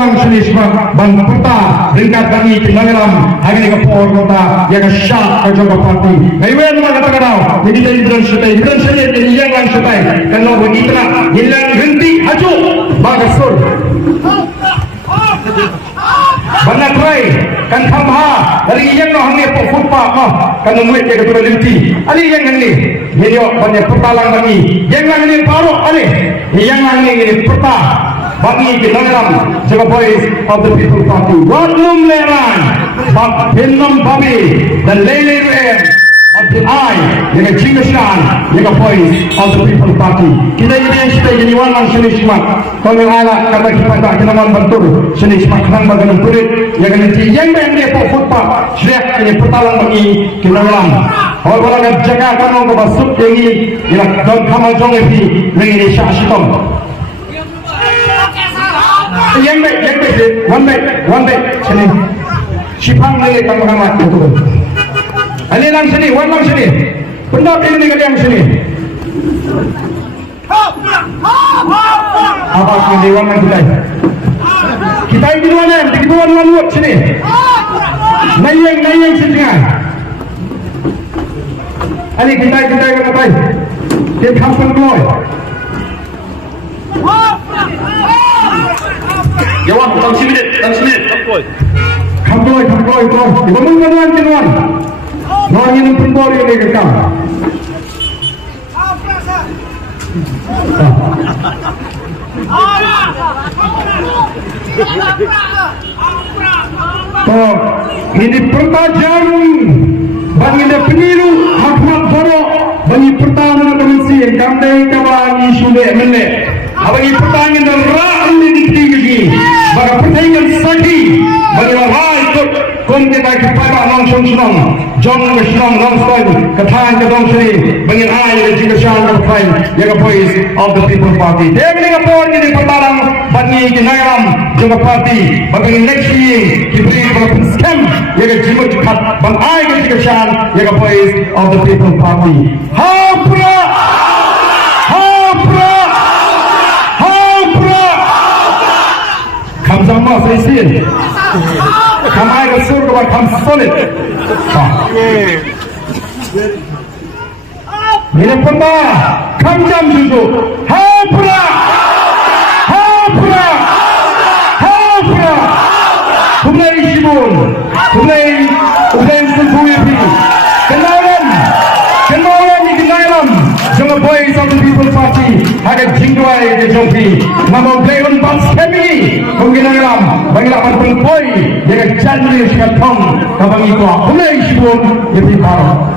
lang sinisma ban puta ringkat kami kinangalam hari ni kapor kota yang syak kajoga parti ngayon mga katakanau hindi tayo hidran siya ini yang lang siya kalau begitu lah hilang henti haju bagasur banyak try kan thamha dari yang no hangne po futpa ma kan muit ke ketua linti ali yang hangne video banyak pertalang bagi yang hangne paro ali yang hangne perta bagi kinangalam jaga voice of the people party wadlum leran bab hinnam babi dan lele ruem of the eye yang jingashan yang voice of the people party kita ini sudah jadi walang senismat kalau ala kata kita kita naman bantur senismat nang bagan kulit yang nanti yang dia po futpa syak ini pertalang bagi kinangalam kalau orang jaga kanong ke basuk ini yang don kamal jong ini ini syasitom yang baik, one baik, sini. Sipang ni kamu kamat itu. Ini lang sini, one lang sini. Benda ini kali yang sini. Apa yang dewan yang kita? Kita ini mana? Kita luar sini. Nayang sini kan? Ini kita kata. Dia kampung boy. Jawab, tang sini, kampoi. Ibu mengaduan kinuan. Orang ini pembori ini kekam. Oh, ini pertajam. Bagi dia peniru Ahmad Zoro. Bagi pertahanan komisi yang kandai kawan isu dek menek. Bagi pertanyaan dan rakyat ini tinggi, bagi pertanyaan sakit, bagi rakyat kon kita kepada langsung senang, jangan senang langsung katakan ke dong sini, bagi rakyat jika syarat berkain, yang voice of the people party. Dia dengan poin ini pertarang bagi kinayam jika party, bagi next year diberi berapa scam, yang jika cepat, bagi rakyat jika syarat, yang voice of the people party. Hapra. Kam sama saya sin, kam air sur kepada kam solid. Ini pemba, kam jam juga. Hapra. Kumai sibun, kumai sentuhi. Kenalan ni kenalan. Jangan voice of the people party. Agak jingguai ke jompi. Nama Blayon Bans Kemi. Mungkin alam. Bagi lapan pengkoi. Jangan janji sekat tong. Kabang ikut. Kumai sibun. Jadi parah.